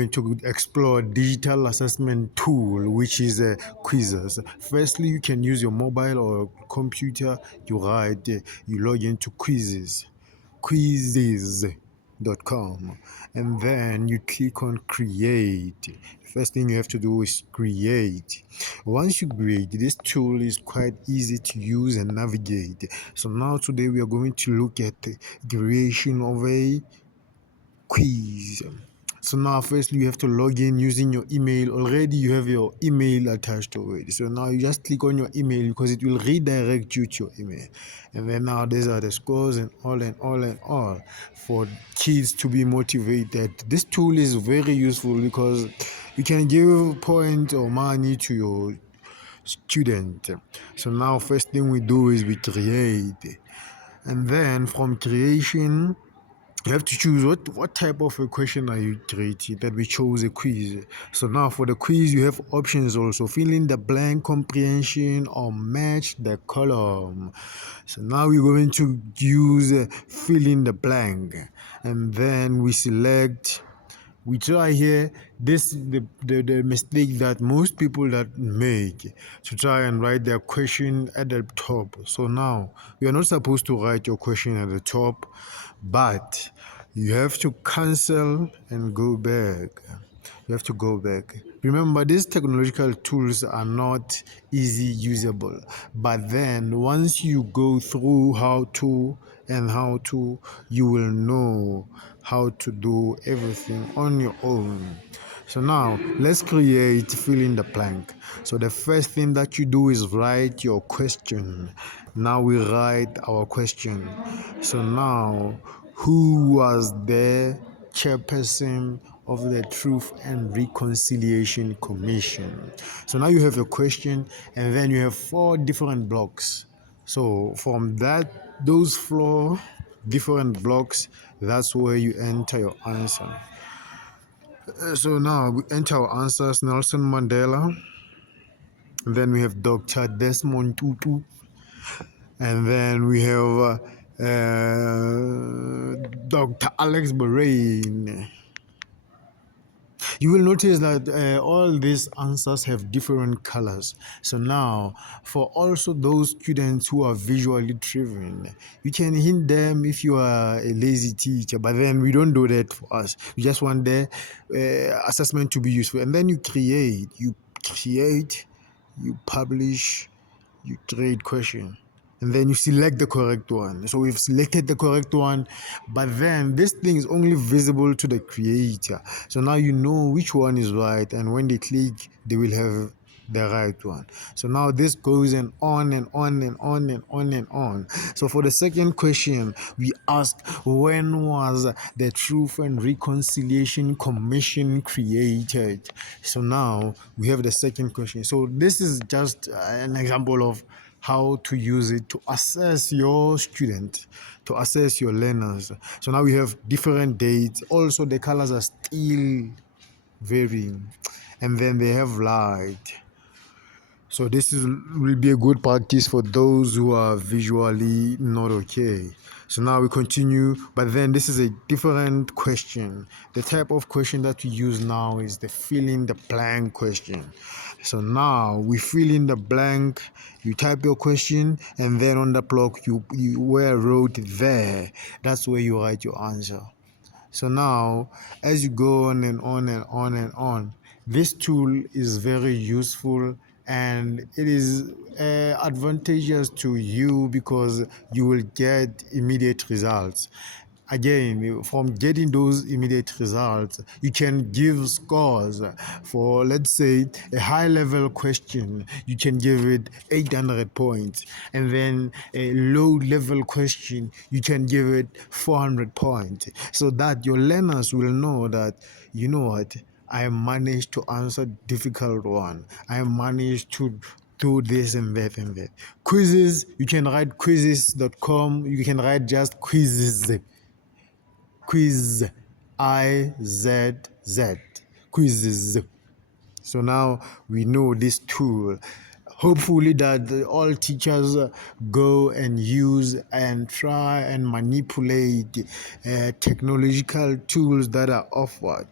going to explore digital assessment tool, which is Quizizz. Firstly, you can use your mobile or computer. You log into Quizizz.com, and then you click on create. First thing you have to do is create. Once you create, this tool is quite easy to use and navigate. So now today we are going to look at the creation of a quiz. So now firstly you have to log in using your email. Already you have your email attached already. So now you just click on your email because it will redirect you to your email. And then now these are the scores and all for kids to be motivated. This tool is very useful because you can give points or money to your student. So now first thing we do is we create, and then from creation you have to choose what type of a question are you creating. That we chose a quiz. So now for the quiz you have options also: fill in the blank, comprehension, or match the column. So now we're going to use fill in the blank, and then we select. We try here this the mistake that most people that make, to try and write their question at the top. So now you are not supposed to write your question at the top, but you have to cancel and go back. You have to go back. Remember, these technological tools are not easy usable, but then once you go through how to, you will know how to do everything on your own. So now let's create fill in the blank. So the first thing that you do is write your question. Now we write our question. So now, who was the chairperson of the Truth and Reconciliation Commission? So now you have a question, and then you have 4 different blocks. So from those 4 different blocks, that's where you enter your answer. So now we enter our answers: Nelson Mandela, and then we have Dr. Desmond Tutu, and then we have Dr. Alex Borain. You will notice that all these answers have different colors. So now, for also those students who are visually driven, you can hint them if you are a lazy teacher, but then we don't do that for us. We just want the assessment to be useful. And then you create, you publish, you create question, and then you select the correct one. So we've selected the correct one, but then this thing is only visible to the creator. So now you know which one is right, and when they click, they will have the right one. So now this goes on and on and on and on and on. So for the second question, we ask, when was the Truth and Reconciliation Commission created? So now we have the second question. So this is just an example of how to use it to assess your student, to assess your learners. So now we have different dates. Also, the colors are still varying, and then they have light. So this will be a good practice for those who are visually not okay. So now we continue, but then this is a different question. The type of question that we use now is the fill in the blank question. So now we fill in the blank, you type your question, and then on the block you where wrote there, that's where you write your answer. So now, as you go on and on and on and on, this tool is very useful, and it is advantageous to you because you will get immediate results. Again, from getting those immediate results, you can give scores. For, let's say, a high level question, you can give it 800 points, and then a low level question, you can give it 400 points, so that your learners will know that, you know what, I managed to answer difficult one, I managed to do this and that and that. Quizzes, you can write quizizz.com, you can write just Quizizz. Quizizz. Quizizz. So now we know this tool. Hopefully that all teachers go and use and try and manipulate technological tools that are offered.